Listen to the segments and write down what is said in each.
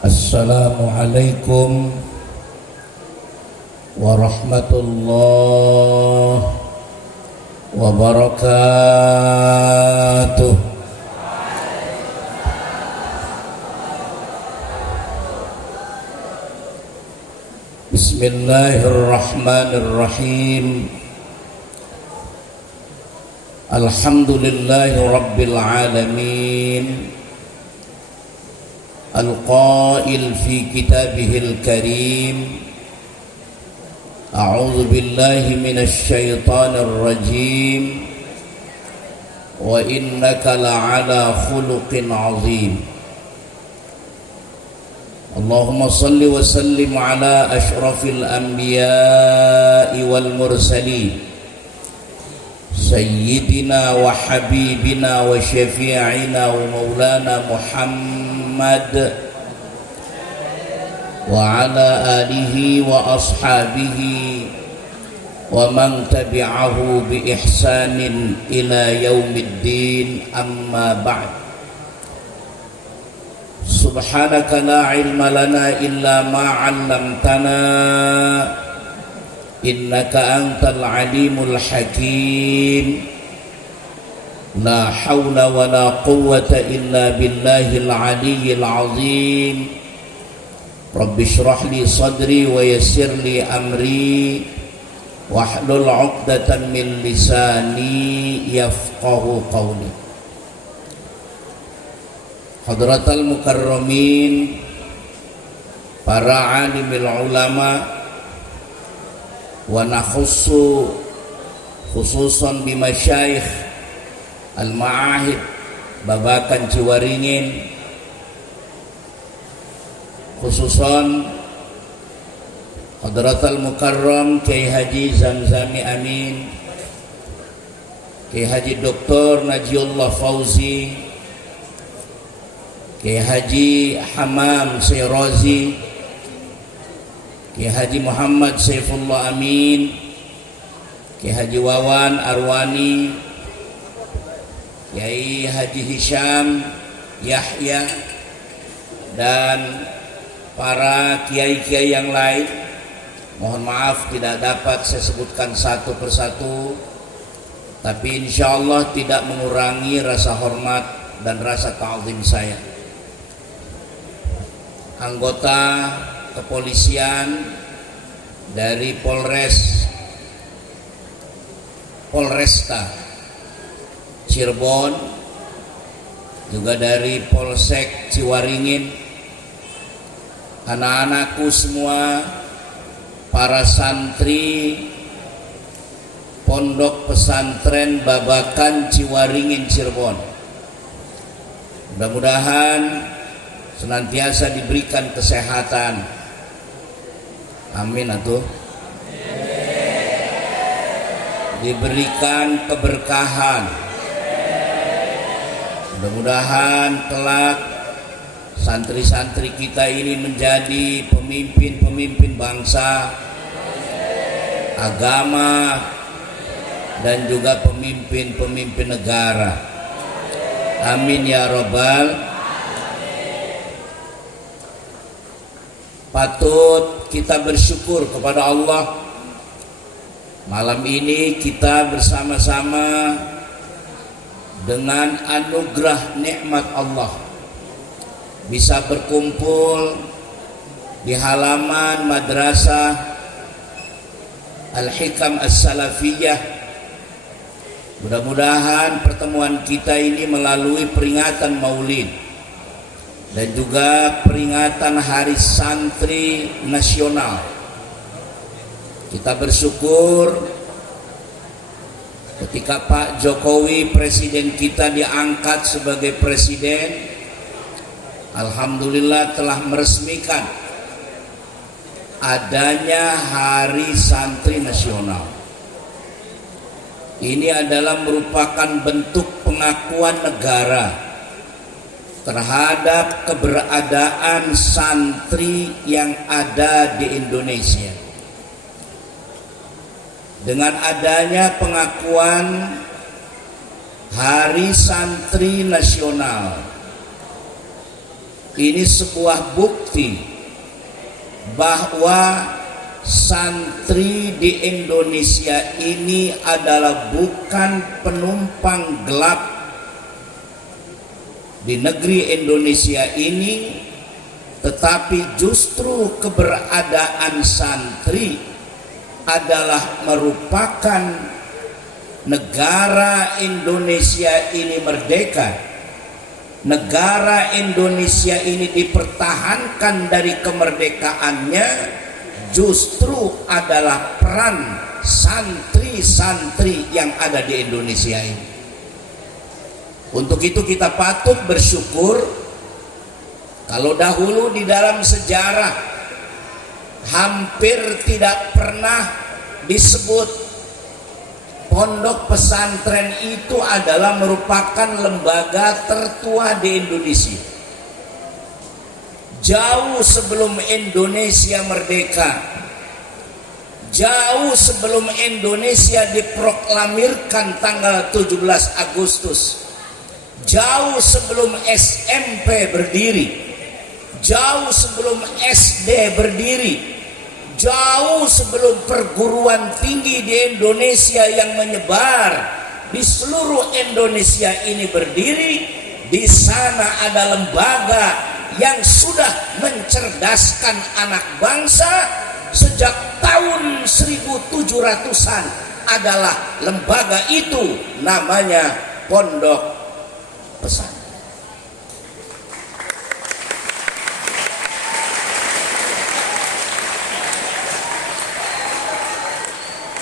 Assalamualaikum warahmatullahi wabarakatuh. Bismillahirrahmanirrahim. Alhamdulillahi rabbil alamin. Al-qail fi kitabihil karim. A'udzu billahi minasy syaithanir rajim. Wa innaka la'ala khuluqin 'azim. Allahumma salli wa sallim ala asyrafil anbiya'i wal mursalin Sayyidina wa habibina wa syafi'ina wa maulana Muhammad wa ala alihi wa ashabihi wa man tabi'ahu bi ihsanin ila yaumiddin, amma ba'd. Subhanaka la ilma lana illa ma 'allamtana innaka antal alimul hakim. La hawla wa la quwwata illa billahil aliyyil azim. Rabbi shrah li sadri wa yassir li amri wahlul 'uqdatam min lisani yafqahu qawli. Hadratal mukarramin, para alimil ulama, wa nakhussu khususan bi masyayikh al-ma'ahid Babakan Ciwaringin, khususan Hadratal Mukarram Kiai Haji Zamzami Amin, Kiai Haji Dr. Najiullah Fauzi, Kiai Haji Hamam Syirazi, Kiai Haji Muhammad Saifullah Amin, Kiai Haji Wawan Arwani, Kiai Haji Hisham Yahya, dan para kiai-kiai yang lain. Mohon maaf tidak dapat saya sebutkan satu persatu, tapi insya Allah tidak mengurangi rasa hormat dan rasa ta'zim saya. Anggota kepolisian dari Polresta Cirebon, juga dari Polsek Ciwaringin, anak-anakku semua, para santri Pondok Pesantren Babakan Ciwaringin Cirebon, mudah-mudahan senantiasa diberikan kesehatan. Amin atuh. Diberikan keberkahan. Mudah-mudahan kelak santri-santri kita ini menjadi pemimpin-pemimpin bangsa, agama, dan juga pemimpin-pemimpin negara. Amin ya rabbal. Patut kita bersyukur kepada Allah. Malam ini kita bersama-sama dengan anugerah nikmat Allah bisa berkumpul di halaman Madrasah Al-Hikam As-Salafiyah. Mudah-mudahan pertemuan kita ini melalui peringatan Maulid dan juga peringatan Hari Santri Nasional. Kita bersyukur ketika Pak Jokowi, presiden kita, diangkat sebagai presiden. Alhamdulillah telah meresmikan adanya Hari Santri Nasional. Ini adalah merupakan bentuk pengakuan negara terhadap keberadaan santri yang ada di Indonesia. Dengan adanya pengakuan Hari Santri Nasional, Ini sebuah bukti bahwa santri di Indonesia ini adalah bukan penumpang gelap di negeri Indonesia ini, tetapi justru keberadaan santri adalah merupakan negara Indonesia ini merdeka. Negara Indonesia ini dipertahankan dari kemerdekaannya justru adalah peran santri-santri yang ada di Indonesia ini. Untuk itu kita patut bersyukur kalau dahulu di dalam sejarah hampir tidak pernah disebut pondok pesantren itu adalah merupakan lembaga tertua di Indonesia. Jauh sebelum Indonesia merdeka, jauh sebelum Indonesia diproklamirkan tanggal 17 Agustus, jauh sebelum SMP berdiri, jauh sebelum SD berdiri, jauh sebelum perguruan tinggi di Indonesia yang menyebar di seluruh Indonesia ini berdiri, di sana ada lembaga yang sudah mencerdaskan anak bangsa sejak tahun 1700-an, adalah lembaga itu namanya Pondok Pesantren.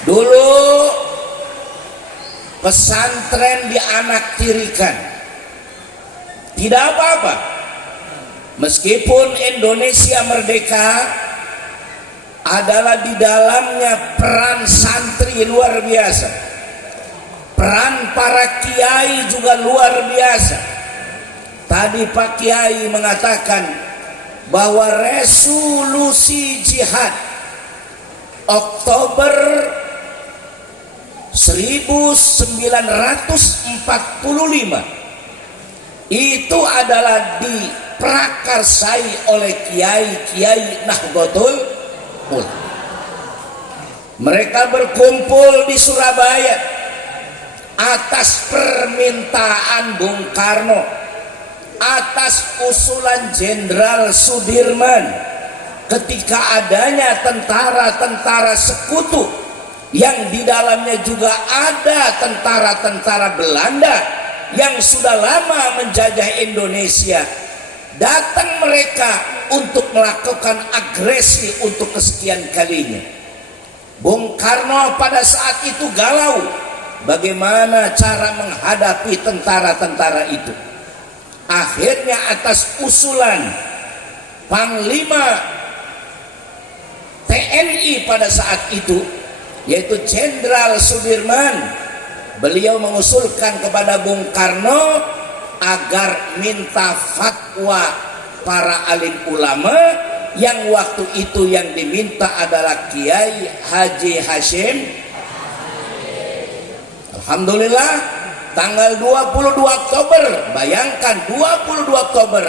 Dulu pesantren dianaktirikan, tidak apa-apa. Meskipun Indonesia merdeka, adalah di dalamnya peran santri luar biasa, peran para kiai juga luar biasa. Tadi Pak Kiai mengatakan bahwa resolusi jihad Oktober 1945 itu adalah diprakarsai oleh kiai-kiai Nahdlatul Ulama. Mereka berkumpul di Surabaya atas permintaan Bung Karno, atas usulan Jenderal Sudirman, ketika adanya tentara-tentara sekutu yang di dalamnya juga ada tentara-tentara Belanda yang sudah lama menjajah Indonesia. Datang mereka untuk melakukan agresi untuk kesekian kalinya. Bung Karno pada saat itu galau bagaimana cara menghadapi tentara-tentara itu. Akhirnya atas usulan Panglima TNI pada saat itu, yaitu Jenderal Sudirman, beliau mengusulkan kepada Bung Karno agar minta fatwa para alim ulama, yang waktu itu yang diminta adalah Kiai Haji Hashim. Alhamdulillah tanggal 22 Oktober, bayangkan 22 Oktober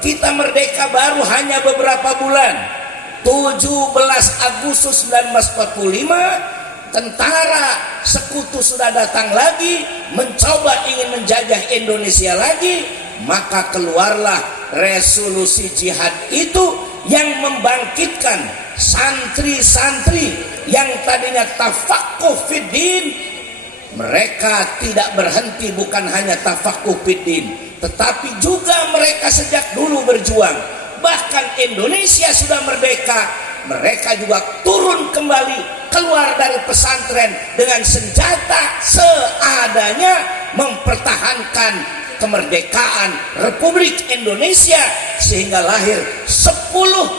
kita merdeka baru hanya beberapa bulan. 17 Agustus 1945 tentara sekutu sudah datang lagi, mencoba ingin menjajah Indonesia lagi. Maka keluarlah resolusi jihad itu yang membangkitkan santri-santri yang tadinya tafaqquh fiddin. Mereka tidak berhenti, bukan hanya tafaqquh fiddin, tetapi juga mereka sejak dulu berjuang. Bahkan Indonesia sudah merdeka, mereka juga turun kembali keluar dari pesantren dengan senjata seadanya, mempertahankan kemerdekaan Republik Indonesia, sehingga lahir 10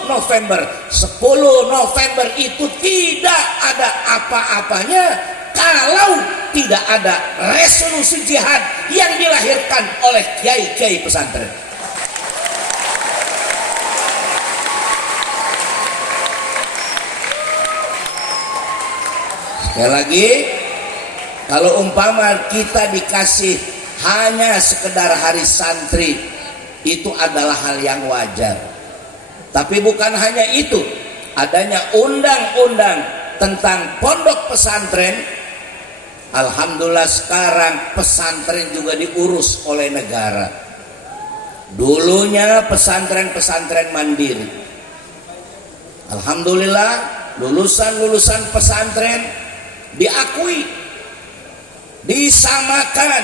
November. 10 November itu tidak ada apa-apanya kalau tidak ada resolusi jihad yang dilahirkan oleh kiai-kiai pesantren. Sekali lagi, kalau umpama kita dikasih hanya sekedar hari santri, itu adalah hal yang wajar. Tapi bukan hanya itu, adanya undang-undang tentang pondok pesantren. Alhamdulillah sekarang pesantren juga diurus oleh negara. Dulunya pesantren-pesantren mandiri. Alhamdulillah lulusan-lulusan pesantren diakui, disamakan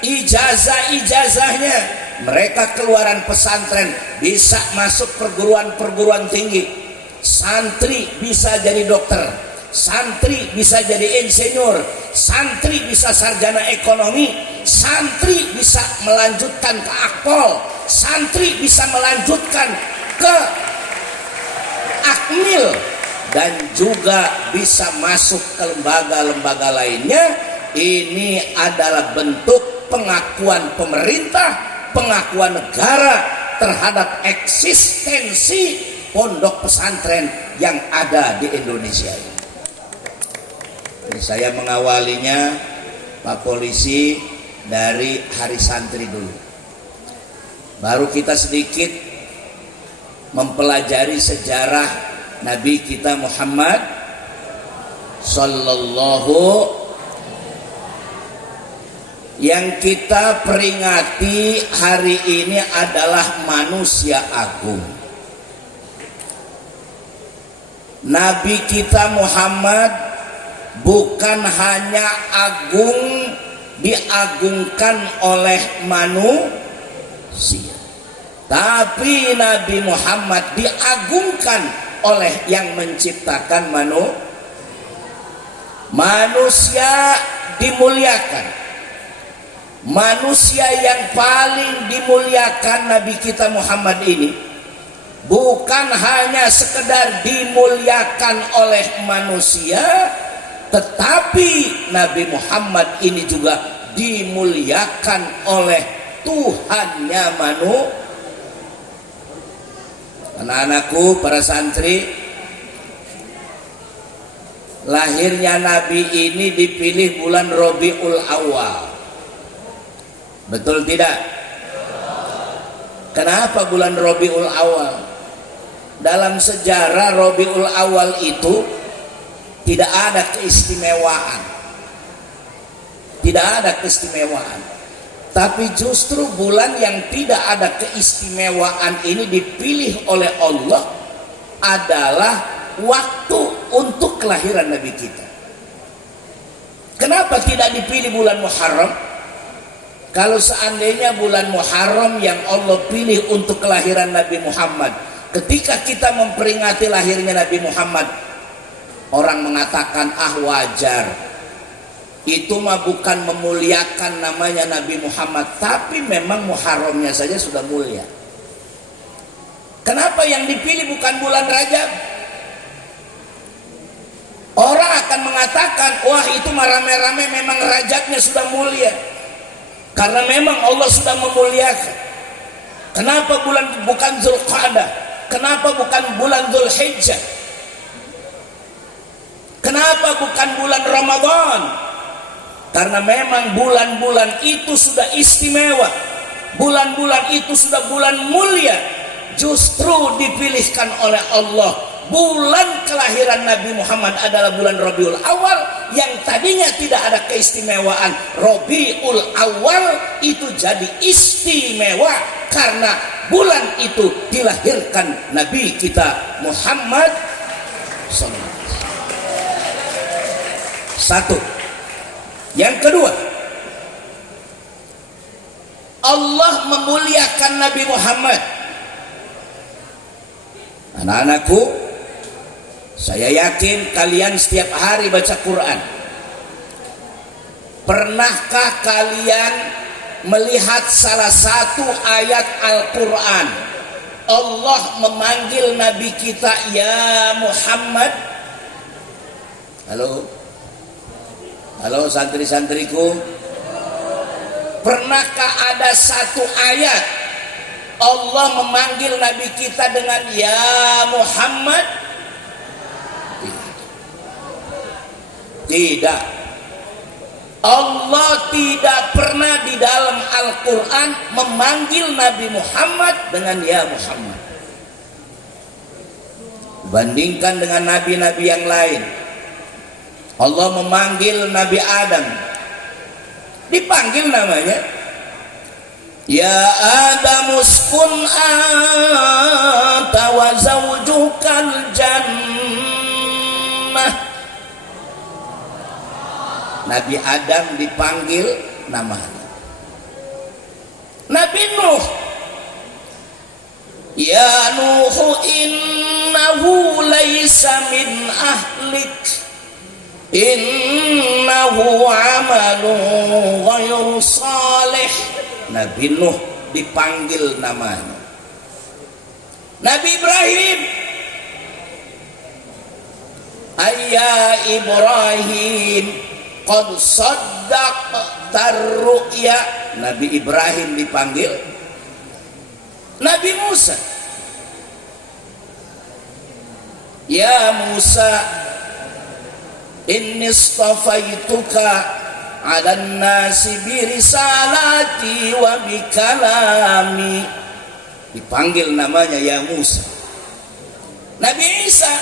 ijazah-ijazahnya. Mereka keluaran pesantren bisa masuk perguruan-perguruan tinggi. Santri bisa jadi dokter, santri bisa jadi insinyur, santri bisa sarjana ekonomi, santri bisa melanjutkan ke akpol, santri bisa melanjutkan ke akmil, dan juga bisa masuk ke lembaga-lembaga lainnya. Ini adalah bentuk pengakuan pemerintah, pengakuan negara terhadap eksistensi pondok pesantren yang ada di Indonesia ini. Jadi saya mengawalinya, Pak Polisi, dari Hari Santri dulu. Baru kita sedikit mempelajari sejarah Nabi kita Muhammad Sallallahu. Yang kita peringati hari ini adalah manusia agung. Nabi kita Muhammad bukan hanya agung, diagungkan oleh manusia, tapi Nabi Muhammad diagungkan oleh yang menciptakan manusia dimuliakan. Manusia yang paling dimuliakan Nabi kita Muhammad ini bukan hanya sekedar dimuliakan oleh manusia, tetapi Nabi Muhammad ini juga dimuliakan oleh Tuhannya manusia. Anak-anakku, para santri, lahirnya Nabi ini dipilih bulan Rabiul Awal. Betul tidak? Kenapa bulan Rabiul Awal? Dalam sejarah Rabiul Awal itu tidak ada keistimewaan. Tidak ada keistimewaan. Tapi justru bulan yang tidak ada keistimewaan ini dipilih oleh Allah adalah waktu untuk kelahiran Nabi kita. Kenapa tidak dipilih bulan Muharram? Kalau seandainya bulan Muharram yang Allah pilih untuk kelahiran Nabi Muhammad, ketika kita memperingati lahirnya Nabi Muhammad, orang mengatakan wajar, itu mah bukan memuliakan namanya Nabi Muhammad, tapi memang Muharramnya saja sudah mulia. Kenapa yang dipilih bukan bulan Rajab? Orang akan mengatakan, wah itu mah rame-rame, memang Rajabnya sudah mulia, karena memang Allah sudah memuliakan. Kenapa bukan Zulqa'dah? Kenapa bukan bulan Zulhijjah? Kenapa bukan bulan Ramadan? Karena memang bulan-bulan itu sudah istimewa, bulan-bulan itu sudah bulan mulia. Justru dipilihkan oleh Allah bulan kelahiran Nabi Muhammad adalah bulan Rabiul Awal, yang tadinya tidak ada keistimewaan. Rabiul Awal itu jadi istimewa karena bulan itu dilahirkan Nabi kita Muhammad SAW. Satu. Yang kedua, Allah memuliakan Nabi Muhammad. Anak-anakku, saya yakin kalian setiap hari baca Quran. Pernahkah kalian melihat salah satu ayat Al-Quran Allah memanggil Nabi kita ya Muhammad? Halo santri-santriku, pernahkah ada satu ayat Allah memanggil Nabi kita dengan ya Muhammad? Tidak. Allah tidak pernah di dalam Al-Quran memanggil Nabi Muhammad dengan ya Muhammad. Bandingkan dengan nabi-nabi yang lain, Allah memanggil Nabi Adam, dipanggil namanya, ya Adam uskun anta wa zawjukal jannah. Nabi Adam dipanggil namanya. Nabi Nuh, ya Nuh innahu laysa min ahlik innahu amalun ghairu salih. Nabi Nuh dipanggil namanya. Nabi Ibrahim, ayya Ibrahim qad saddaqtar ru'ya. Nabi Ibrahim dipanggil. Nabi Musa, ya Musa inni istafaituka 'alan nasi bi risalati wa bi kalami. Dipanggil namanya ya Musa. Nabi Isa,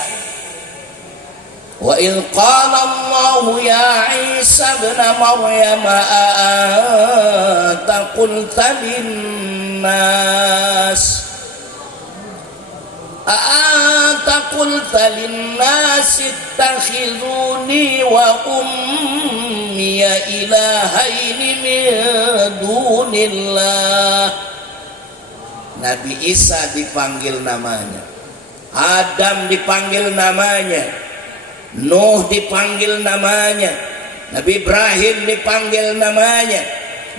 wa il qala Allah ya Isa ibn Maryam anta qulta linnas ittakhizuni wa ummiya ilahaini min dunillah. Nabi Isa dipanggil namanya, Adam dipanggil namanya, Nuh dipanggil namanya, Nabi Ibrahim dipanggil namanya,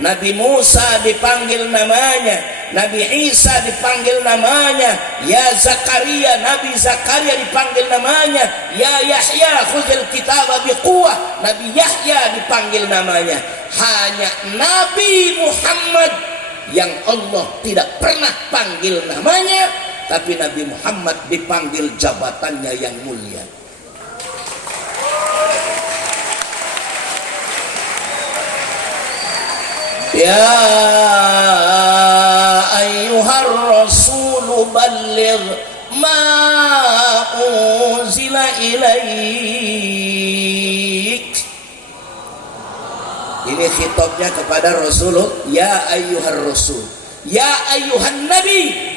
Nabi Musa dipanggil namanya, Nabi Isa dipanggil namanya, ya Zakaria, Nabi Zakaria dipanggil namanya, ya Yahya khudhil kitaba biquwwah, Nabi Yahya dipanggil namanya. Hanya Nabi Muhammad yang Allah tidak pernah panggil namanya, tapi Nabi Muhammad dipanggil jabatannya yang mulia. Ya ayyuhar rasul balligh ma unzila ilaik. Ini khitabnya kepada Rasulullah, ya ayyuhar rasul, ya ayyuhan nabi.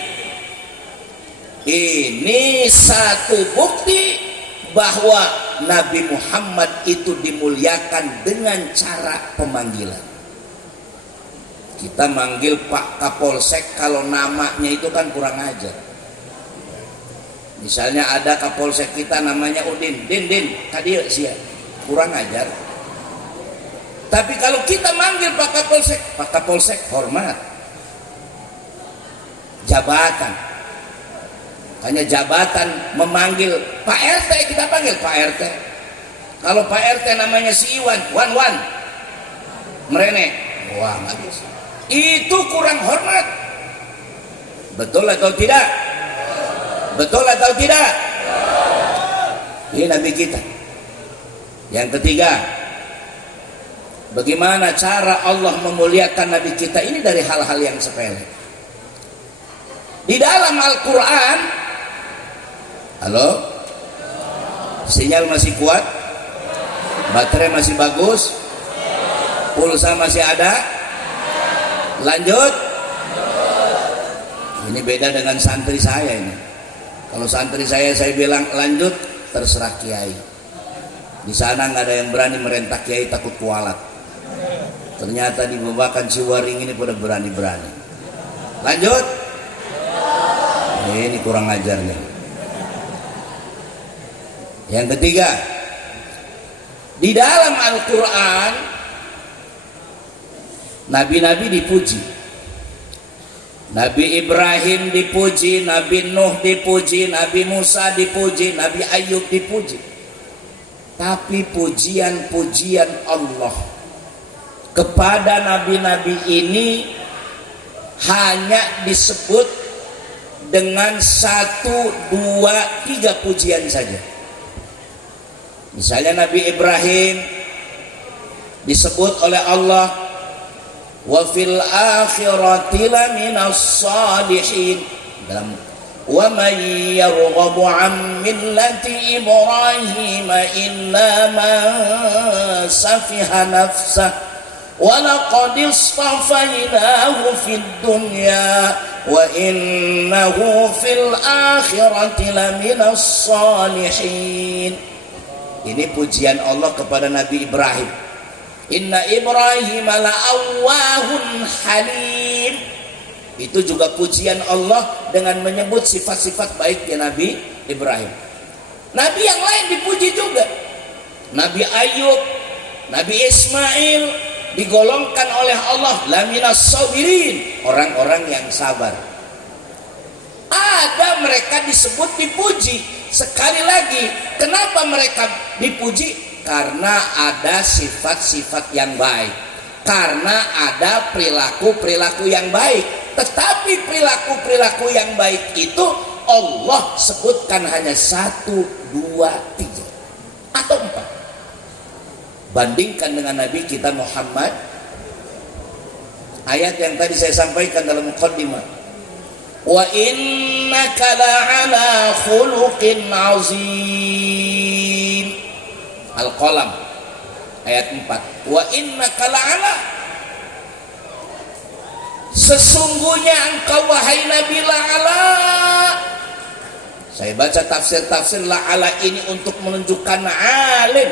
Ini satu bukti bahwa Nabi Muhammad itu dimuliakan dengan cara pemanggilan. Kita manggil Pak Kapolsek, kalau namanya itu kan kurang ajar. Misalnya ada Kapolsek kita namanya Udin, Din, tadi siap, kurang ajar. Tapi kalau kita manggil Pak Kapolsek hormat, jabatan. Hanya jabatan memanggil Pak RT, kita panggil Pak RT. Kalau Pak RT namanya si Iwan, Wan, merene, wah nggak bisa. Itu kurang hormat. Betul atau tidak? Betul atau tidak? Ini Nabi kita. Yang ketiga, bagaimana cara Allah memuliakan Nabi kita ini dari hal-hal yang sepele. Di dalam Al-Quran, halo, sinyal masih kuat, baterai masih bagus, pulsa masih ada. Lanjut. Ini beda dengan santri saya ini. Kalau santri saya bilang lanjut, terserah kiai. Di sana nggak ada yang berani merentak kiai, takut kualat. Ternyata di Babakan Ciwaring ini pada berani-berani. Lanjut. Ini kurang ajar nih. Yang ketiga, di dalam Al-Quran nabi-nabi dipuji. Nabi Ibrahim dipuji, Nabi Nuh dipuji, Nabi Musa dipuji, Nabi Ayub dipuji. Tapi pujian-pujian Allah kepada nabi-nabi ini hanya disebut dengan 1, 2, 3 pujian saja. Misalnya Nabi Ibrahim disebut oleh Allah, wa fil akhirati laminas salihin. Dalam wa man yarghabu an millati Ibrahim illa man safiha nafsah wa laqad istafainahu fid dunya wa innahu fil akhirati laminas salihin. Ini pujian Allah kepada Nabi Ibrahim. Inna Ibrahim la'awwahun halim. Itu juga pujian Allah dengan menyebut sifat-sifat baiknya Nabi Ibrahim. Nabi yang lain dipuji juga. Nabi Ayub, Nabi Ismail digolongkan oleh Allah laminas sabirin, orang-orang yang sabar. Ada mereka disebut dipuji. Sekali lagi, kenapa mereka dipuji? Karena ada sifat-sifat yang baik, karena ada perilaku-perilaku yang baik. Tetapi perilaku-perilaku yang baik itu Allah sebutkan hanya 1, 2, 3 atau 4. Bandingkan dengan Nabi kita Muhammad, ayat yang tadi saya sampaikan dalam muqaddimah, wa innaka la'ala khuluqin azim. Al-Qalam ayat 4. Wa innaka la'ala, sesungguhnya engkau wahai Nabi la'ala. Saya baca tafsir-tafsir la'ala ini untuk menunjukkan alim,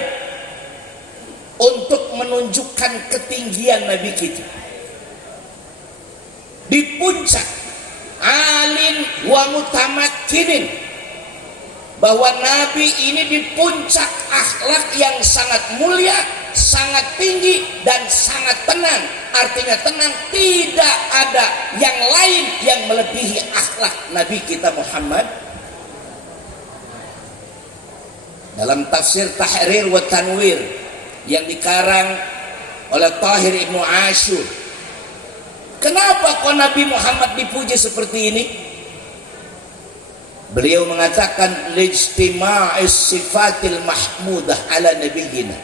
untuk menunjukkan ketinggian Nabi kita di puncak, alim wa mutamakkinin, bahwa Nabi ini di puncak akhlak yang sangat mulia, sangat tinggi dan sangat tenang. Artinya tenang, tidak ada yang lain yang melebihi akhlak Nabi kita Muhammad. Dalam tafsir Tahrir wa Tanwir yang dikarang oleh Tahir Ibnu Ashur, kenapa kok Nabi Muhammad dipuji seperti ini? Beliau mengatakan lijtima'is sifatil mahmudah ala nabiyina,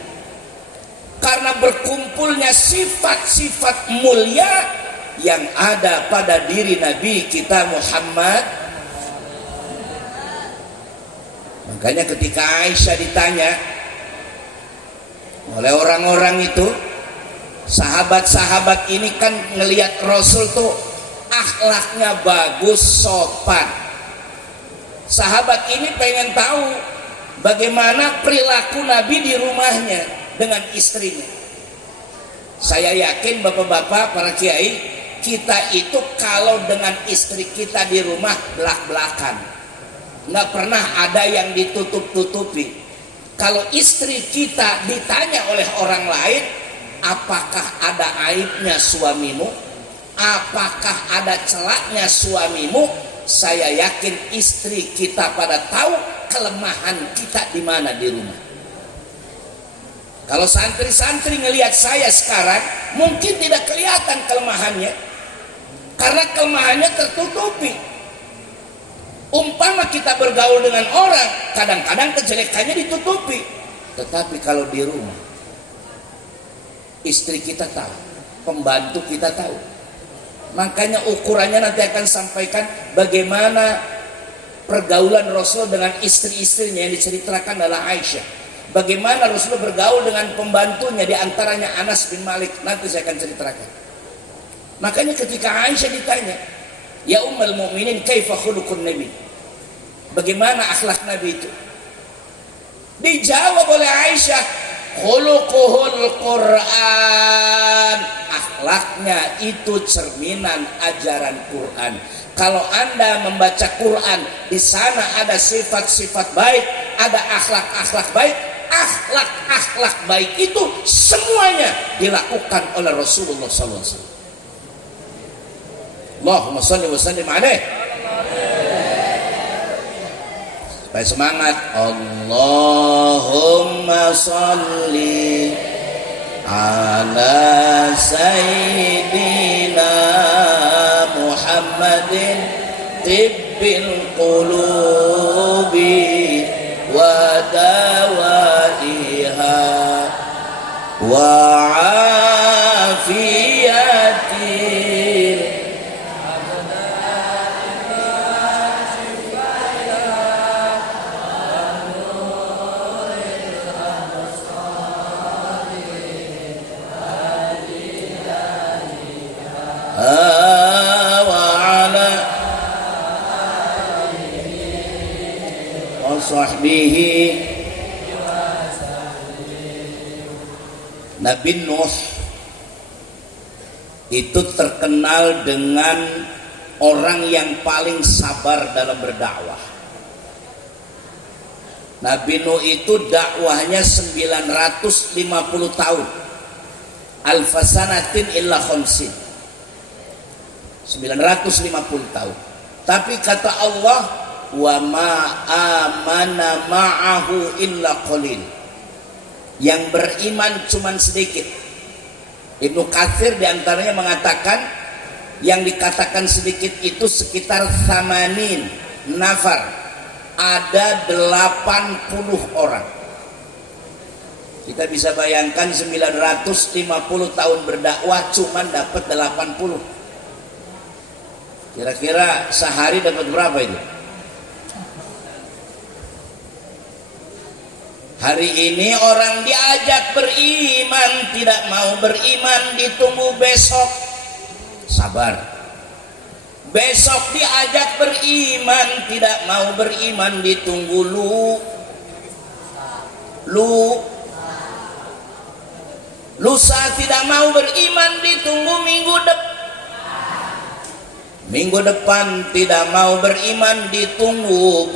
karena berkumpulnya sifat-sifat mulia yang ada pada diri Nabi kita Muhammad. Makanya ketika Aisyah ditanya oleh orang-orang itu, sahabat-sahabat ini kan ngelihat Rasul tuh akhlaknya bagus, sopan. Sahabat ini pengen tahu bagaimana perilaku Nabi di rumahnya dengan istrinya. Saya yakin bapak-bapak, para kiai, kita itu kalau dengan istri kita di rumah belak-belakan, nggak pernah ada yang ditutup-tutupi. Kalau istri kita ditanya oleh orang lain, apakah ada aibnya suamimu, apakah ada celaknya suamimu, saya yakin istri kita pada tahu kelemahan kita di mana di rumah. Kalau santri-santri ngelihat saya sekarang, mungkin tidak kelihatan kelemahannya, karena kelemahannya tertutupi. Umpama kita bergaul dengan orang, kadang-kadang kejelekannya ditutupi. Tetapi kalau di rumah, istri kita tahu, pembantu kita tahu. Makanya ukurannya nanti akan sampaikan bagaimana pergaulan Rasul dengan istri-istrinya yang diceritakan adalah Aisyah. Bagaimana Rasul bergaul dengan pembantunya, diantaranya Anas bin Malik. Nanti saya akan ceritakan. Makanya ketika Aisyah ditanya, ya ummul mu'minin kaifa khuluqun nabi, bagaimana akhlak Nabi itu? Dijawab oleh Aisyah, khuluquhul Quran, akhlaknya itu cerminan ajaran Quran. Kalau Anda membaca Quran, di sana ada sifat-sifat baik, ada akhlak-akhlak baik. Akhlak-akhlak baik itu semuanya dilakukan oleh Rasulullah SAW. Allahumma shalli wa sallim alaihi. Supaya semangat. Allahumma shalli ala sayyidina Muhammadin tibbil qulubi wa dawaiha wa afiyat sahbihi. Nabi Nuh itu terkenal dengan orang yang paling sabar dalam berdakwah. Nabi Nuh itu dakwahnya 950 tahun. Alfasanatin illa khamsin. 950 tahun. Tapi kata Allah, wa ma amana ma'ahu illa qalil. Yang beriman cuman sedikit. Ibnu Katsir diantaranya mengatakan yang dikatakan sedikit itu sekitar 80 nafar, ada 80 orang. Kita bisa bayangkan 950 tahun berdakwah cuman dapat 80. Kira-kira sehari dapat berapa itu? Hari ini orang diajak beriman, tidak mau beriman, ditunggu besok. Sabar. Besok diajak beriman, tidak mau beriman, ditunggu lusa tidak mau beriman, ditunggu minggu depan tidak mau beriman, ditunggu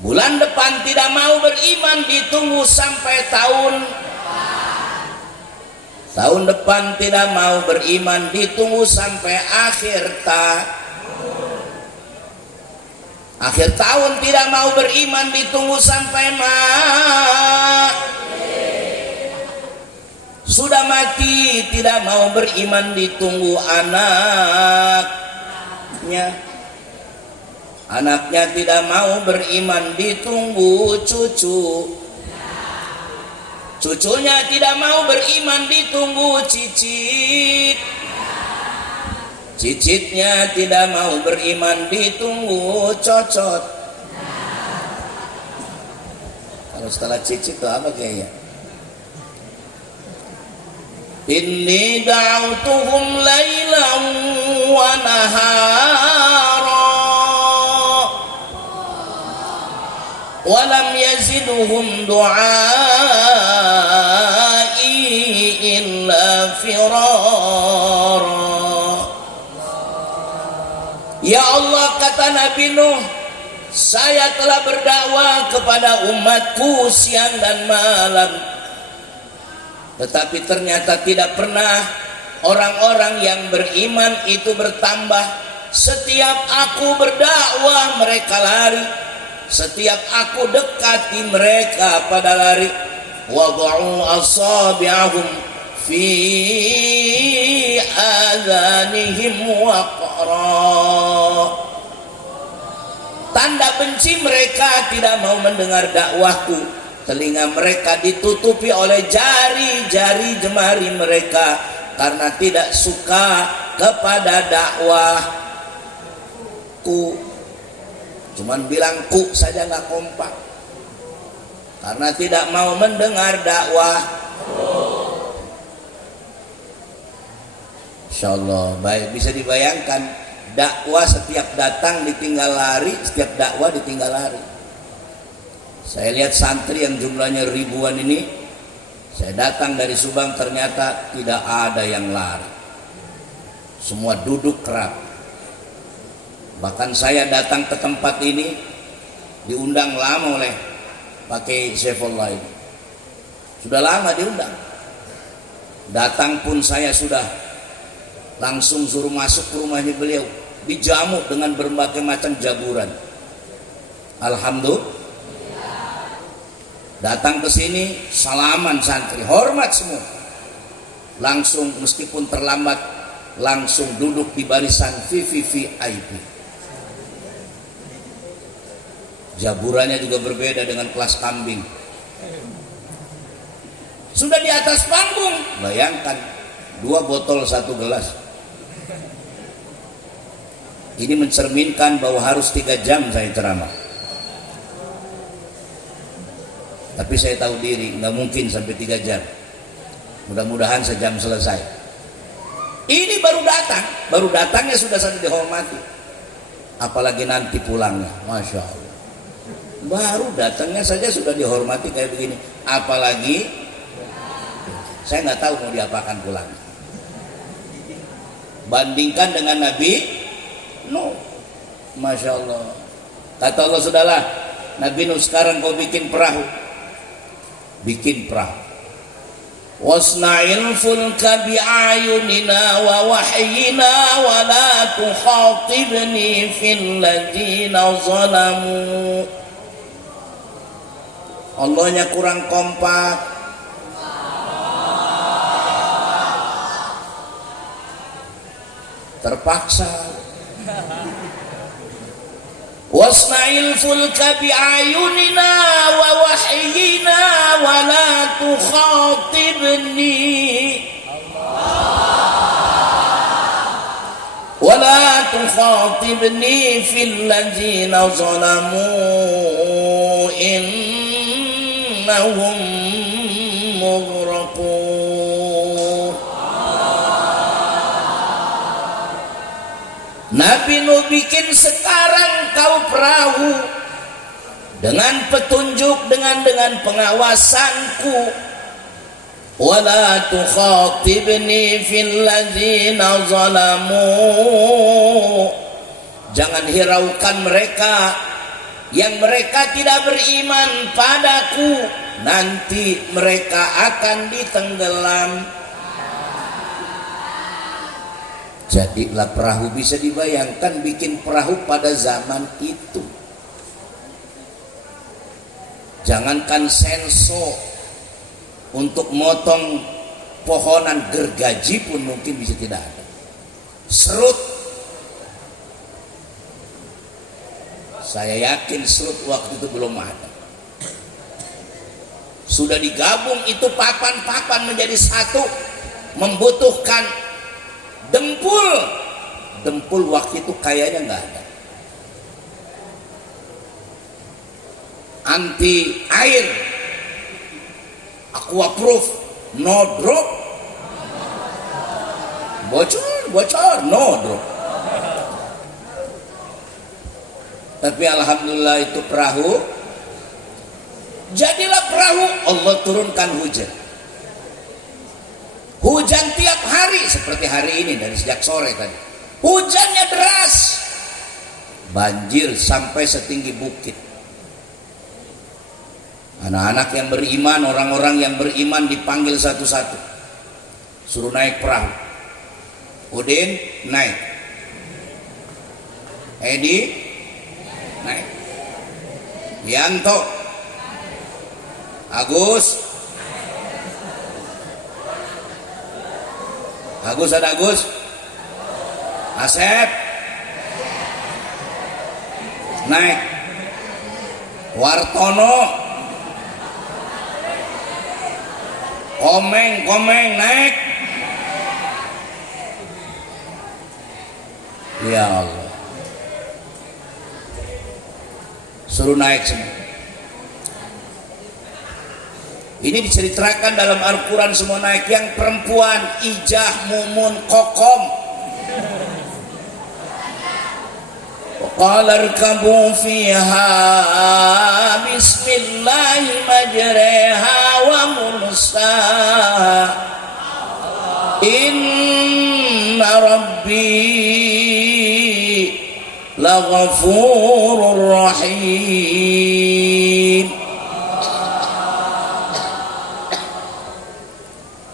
bulan depan tidak mau beriman, ditunggu sampai tahun depan tidak mau beriman, ditunggu sampai akhir tahun tidak mau beriman, ditunggu sampai sudah mati tidak mau beriman, ditunggu anaknya tidak mau beriman, ditunggu cucunya tidak mau beriman, ditunggu cicitnya tidak mau beriman, ditunggu cocot. Kalau setelah cicit itu apa kayaknya? Inni da'autuhum lailan wa nahara walam yazidhum du'ai illa firara. Ya Allah, kata Nabi Nuh, saya telah berdakwah kepada umatku siang dan malam, tetapi ternyata tidak pernah orang-orang yang beriman itu bertambah. Setiap aku berdakwah mereka lari, setiap aku dekati mereka pada lari. Wada'u asabi'ahum fi adhanihim waqra. Tanda benci mereka tidak mau mendengar dakwahku. Telinga mereka ditutupi oleh jari-jari jemari mereka karena tidak suka kepada dakwahku. Cuman bilang ku saja nggak kompak karena tidak mau mendengar dakwah. Insyaallah baik, bisa dibayangkan dakwah setiap datang ditinggal lari, setiap dakwah ditinggal lari. Saya lihat santri yang jumlahnya ribuan ini, saya datang dari Subang ternyata tidak ada yang lari, semua duduk kerap. Bahkan saya datang ke tempat ini diundang lama oleh pakai Saifullah ini, sudah lama diundang. Datang pun saya sudah langsung suruh masuk ke rumahnya beliau, dijamu dengan berbagai macam jamuran. Alhamdulillah. Datang ke sini salaman santri, hormat semua. Langsung meskipun terlambat langsung duduk di barisan VVVIP. Jaburannya juga berbeda dengan kelas kambing. Sudah di atas panggung, bayangkan 2 botol 1 gelas. Ini mencerminkan bahwa harus 3 jam saya ceramah. Tapi saya tahu diri nggak mungkin sampai 3 jam. Mudah-mudahan sejam selesai. Ini baru datangnya sudah sangat dihormati. apalagi nanti pulangnya, masya Allah. Baru datangnya saja sudah dihormati kayak begini, apalagi saya nggak tahu mau diapakan pulangnya. Bandingkan dengan Nabi Nuh, masya Allah. Kata Allah, sudahlah Nabi Nuh, sekarang kau bikin perahu. Bikin perahu. Wasna'il fulka bi'ayunina wa wahyina wa la tukhatibni fil ladina zalamu. Allahnya kurang kompak. Terpaksa. Wasna'il fulka bi'ayunina wa wahyina wa la tukhatibni wa la tukhatibni fil ladzina zalamu innahum mughraqun. Nabi Nuh bikin sekarang kau perahu dengan petunjuk, dengan pengawasanku. Wala tukhatibni fil ladzina zalamu. Jangan hiraukan mereka yang mereka tidak beriman padaku, nanti mereka akan ditenggelam. Jadilah perahu, bisa dibayangkan bikin perahu pada zaman itu. Jangankan senso untuk motong pohonan gergaji pun mungkin bisa tidak ada. Serut, saya yakin serut waktu itu belum ada. Sudah digabung itu papan-papan menjadi satu, membutuhkan dempul waktu itu kayaknya nggak ada. Anti air, aquaproof, no drop, bocor, no drop. Tapi alhamdulillah itu perahu, jadilah perahu. Allah turunkan hujan. Hujan tiap hari seperti hari ini, dari sejak sore tadi. Hujannya deras. Banjir sampai setinggi bukit. Anak-anak yang beriman, orang-orang yang beriman dipanggil satu-satu. Suruh naik perahu. Udin naik. Edi naik. Yanto. Agus ada Agus, Asep naik, Wartono, Komeng naik. Ya Allah, suruh naik semua. Ini diceritakan dalam Al-Quran semua naik. Yang perempuan Ijah, Mumun, Kokom. Qala irkabu fiha bismillahi majreha wa mursaha inna rabbi laghafurur rahim.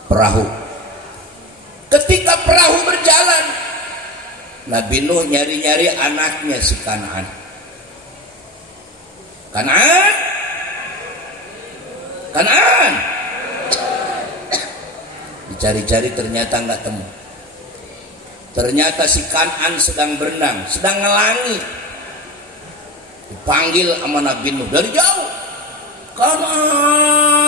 Perahu. Ketika perahu berjalan, Nabi Nuh nyari-nyari anaknya si Kan'an. Dicari-cari ternyata nggak temu. Ternyata si Kan'an sedang berenang, sedang ngelangi. Dipanggil sama Nabi Nuh dari jauh. Kan'an.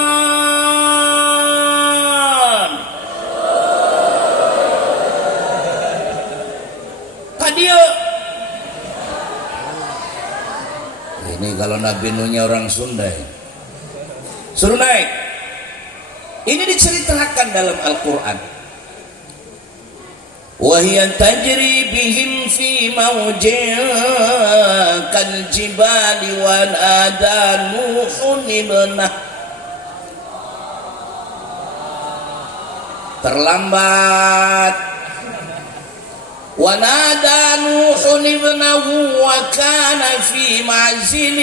Dia ini kalau Nabi Nuhnya orang Sunda ya. Suruh naik. Ini diceritakan dalam Al-Quran. وهي تجري بهم في موج كالجبال ونادى نوح ابنه. Terlambat. ونادى نوح ابنه وكان في معزل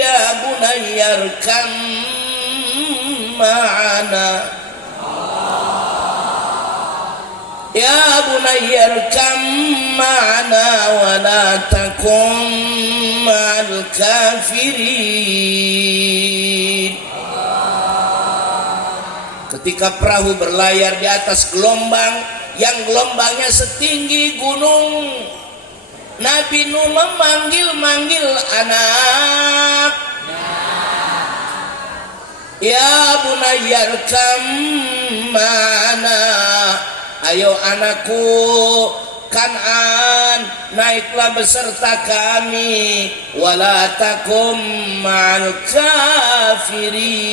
يا بني اركب معنا يا بني اركب معنا ولا تكن مع الكافرين. Ketika perahu berlayar di atas gelombang yang gelombangnya setinggi gunung, Nabi Nuh memanggil-manggil anak, ya bunayya arkam ma'ana, ayo anakku Kan'an, naiklah beserta kami, wala takum ma'al kafirin,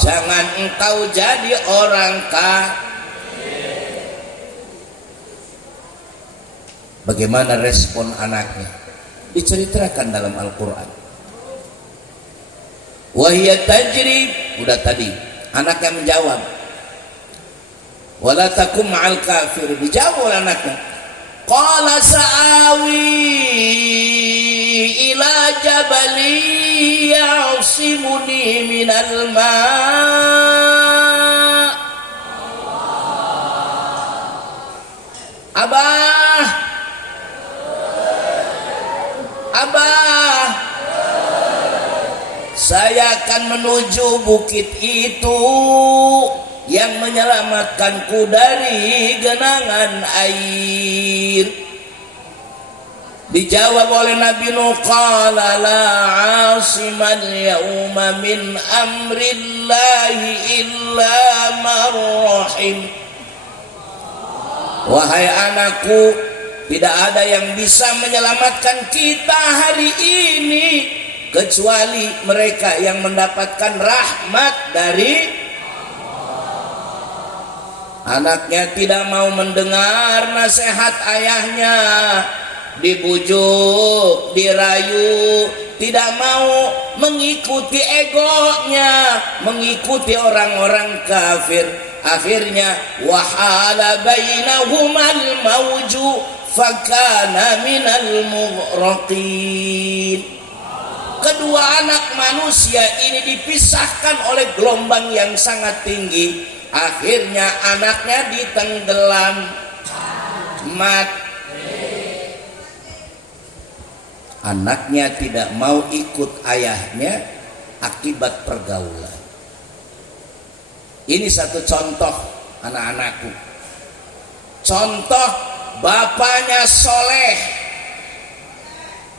jangan engkau jadi orang kafir. Bagaimana respon anaknya? Diceritakan dalam Al-Quran. Wahiyat tajrib, udah tadi anaknya menjawab, wala takum ma'al kafir, dijawab oleh anaknya, qala sa'awi ila jabali ya'simuni minal ma'. Abah, saya akan menuju bukit itu yang menyelamatkanku dari genangan air. Dijawab oleh Nabi Nuh, qala la 'asimal yawma min amrillahi illa man rahim. Wahai anakku, tidak ada yang bisa menyelamatkan kita hari ini kecuali mereka yang mendapatkan rahmat dari. Anaknya tidak mau mendengar nasihat ayahnya, dibujuk, dirayu, tidak mau mengikuti egonya, mengikuti orang-orang kafir. Akhirnya wahala bainahumal mawju fakana minal mughraqin. Kedua anak manusia ini dipisahkan oleh gelombang yang sangat tinggi. Akhirnya anaknya ditenggelam mati. Anaknya tidak mau ikut ayahnya akibat pergaulan. Ini satu contoh anak-anakku. Contoh bapaknya soleh,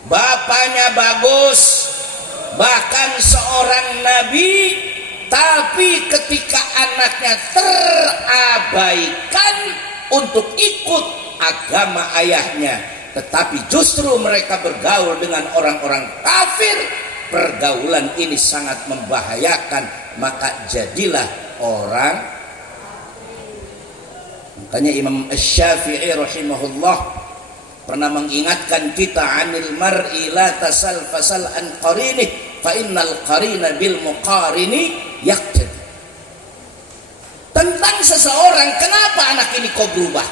bapaknya bagus, bahkan seorang nabi, tapi ketika anaknya terabaikan untuk ikut agama ayahnya, tetapi justru mereka bergaul dengan orang-orang kafir, pergaulan ini sangat membahayakan, maka jadilah orang. Makanya Imam Asy-Syafi'i rahimahullah pernah mengingatkan kita, anil mar'i la tasal fasal an qarinih fa innal qarina bil muqarini yaqtadi. Tentang seseorang, kenapa anak ini kok berubah?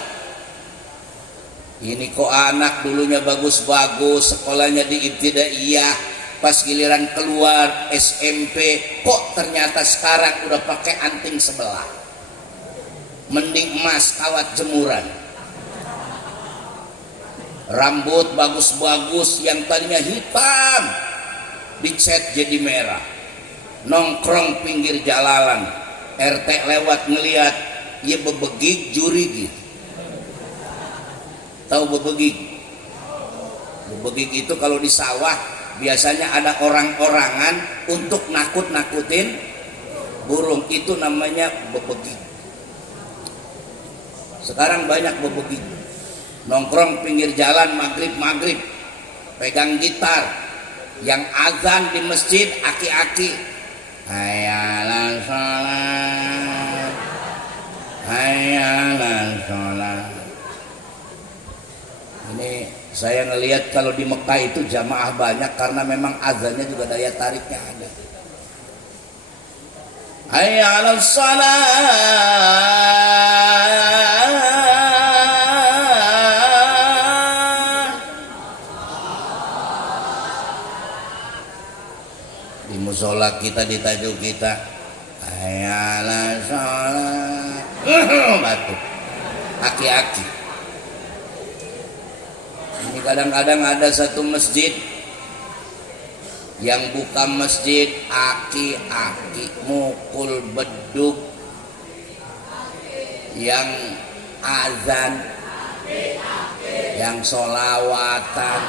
Ini kok anak dulunya bagus-bagus, sekolahnya di ibtidaiyah, pas giliran keluar SMP kok ternyata sekarang udah pakai anting sebelah, mending emas kawat jemuran. Rambut bagus-bagus yang tadinya hitam dicat jadi merah. Nongkrong pinggir jalanan, RT lewat ngelihat, ya bebegig juri gitu. Tahu bebegig? Bebegig itu kalau di sawah biasanya ada orang-orangan untuk nakut-nakutin burung, itu namanya bebegig. Sekarang banyak bebegig. Nongkrong pinggir jalan maghrib, pegang gitar, yang azan di masjid aki-aki, hayalan sholat, sholat. Ini saya ngelihat kalau di Mekah itu jamaah banyak karena memang azannya juga daya tariknya ada. Hayya 'alas shalah. Di musola kita, di tajuk kita, hayya 'alas shalah. Batuk. Aki-aki. Ini kadang-kadang ada satu masjid yang buka masjid aki-aki mukul beduk, yang azan, yang sholawatan,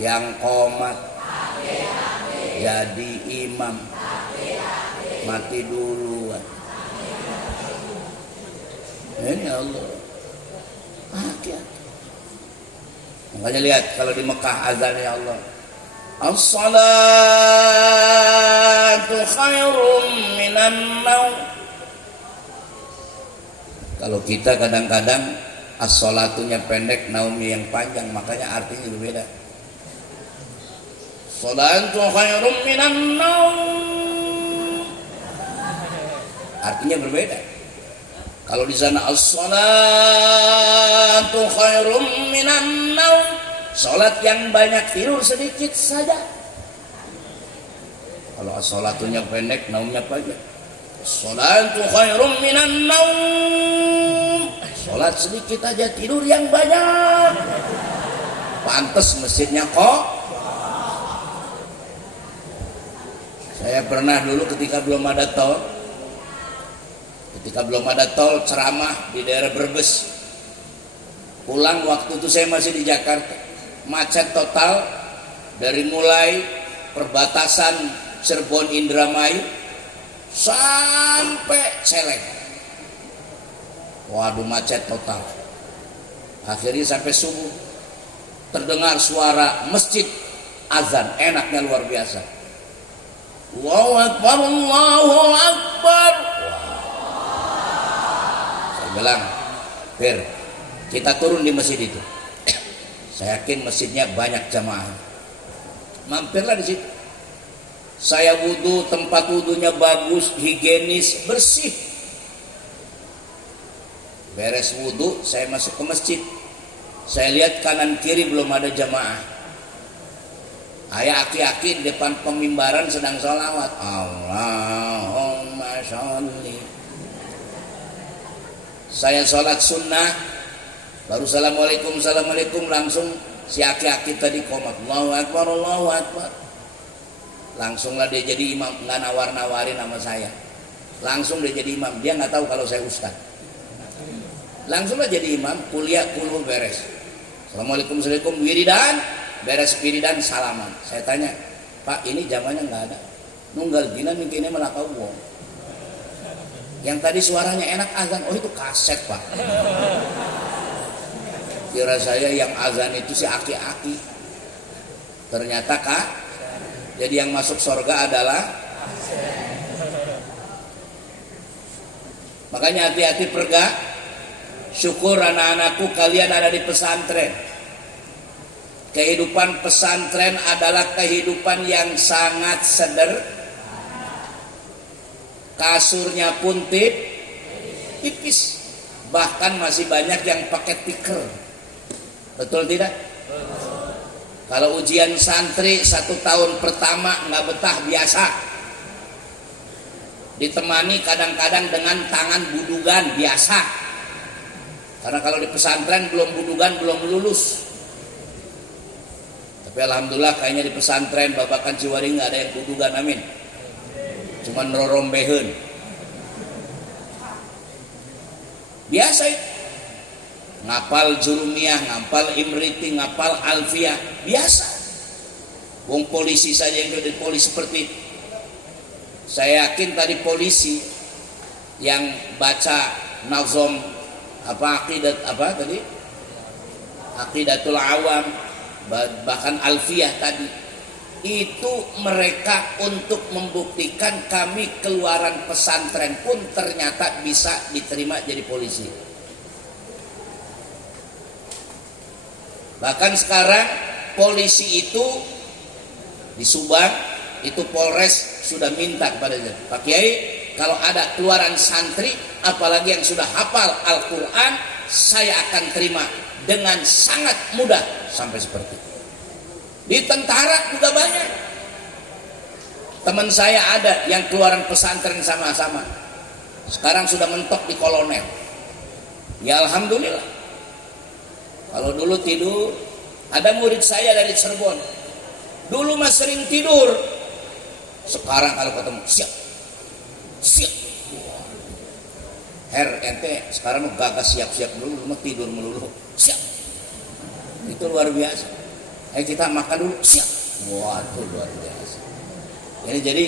yang qomat, jadi imam, mati duluan. Ini Allah, aki-aki. Makanya lihat kalau di Mekah azan ya Allah, as-salatu khairum minan naum. Kalau kita kadang-kadang as-salatunya pendek, naumnya yang panjang, makanya artinya berbeda. Salatu khairum minan naum, artinya berbeda. Kalau di sana as-salatu khairum minan naum, salat yang banyak tidur sedikit saja. Kalau as-salatunya pendek, naumnya panjang. As-salatu khairum minan naum, salat sedikit aja, tidur yang banyak. Pantes masjidnya kok. Saya pernah dulu ketika belum ada tol, ceramah di daerah Brebes. Pulang waktu itu saya masih di Jakarta, macet total dari mulai perbatasan Cirebon Indramayu sampai Celeng. Waduh, macet total. Akhirnya sampai subuh terdengar suara masjid azan, enaknya luar biasa. Allahu Akbar, Allahu Akbar. Bilang, Fir, kita turun di masjid itu. Saya yakin masjidnya banyak jamaah. Mampirlah di situ. Saya wudhu, tempat wudhunya bagus, higienis, bersih. Beres wudhu, saya masuk ke masjid. Saya lihat kanan kiri belum ada jamaah. Ayah aki-aki di depan pemimbaran sedang sholawat. Allahumma sholli. Saya sholat sunnah, baru assalamualaikum, langsung si aki-aki tadi qomat, Allahu Akbar, Allahu Akbar. Langsunglah dia jadi imam, nggak nawar-nawarin nama saya. Langsung dia jadi imam, dia nggak tahu kalau saya ustaz. Langsunglah jadi imam, kuliah kulu beres. Assalamualaikum, wiridan, beres wiridan, salaman. Saya tanya, Pak, ini zamannya nggak ada. Nunggal gina mungkinnya malah kau wong. Yang tadi suaranya enak azan, oh itu kaset Pak. Kira saya yang azan itu si aki-aki. Ternyata Kak, jadi yang masuk surga adalah. Makanya hati-hati perga. Syukur anak-anakku kalian ada di pesantren. Kehidupan pesantren adalah kehidupan yang sangat sederhana. Kasurnya pun tipis, bahkan masih banyak yang pakai tikar. Betul tidak? Kalau ujian santri 1 tahun pertama nggak betah biasa, ditemani kadang-kadang dengan tangan budugan biasa. Karena kalau di pesantren belum budugan belum lulus. Tapi alhamdulillah kayaknya di pesantren Babakan Ciwaring nggak ada yang budugan, amin. Cuman rorombeheun. Biasa itu. Ngapal Jurumiyah, ngapal Imriti, ngapal Alfiyah, biasa. Wong polisi saja yang jadi polisi seperti itu. Saya yakin tadi polisi yang baca nazom Aqidatul Awam, bahkan Alfiyah tadi, itu mereka untuk membuktikan kami keluaran pesantren pun ternyata bisa diterima jadi polisi. Bahkan sekarang polisi itu di Subang itu Polres sudah minta kepada Pak Kiai, kalau ada keluaran santri apalagi yang sudah hafal Al-Quran, saya akan terima dengan sangat mudah. Sampai seperti itu. Di tentara juga banyak teman saya ada yang keluaran pesantren sama-sama, sekarang sudah mentok di kolonel. Ya alhamdulillah. Kalau dulu tidur, ada murid saya dari Cirebon, dulu mah sering tidur, sekarang kalau ketemu siap siap. Ente sekarang gagas siap-siap dulu, mah tidur melulu siap. Itu luar biasa. Kita makan dulu siap. Waduh, luar biasa. Ini jadi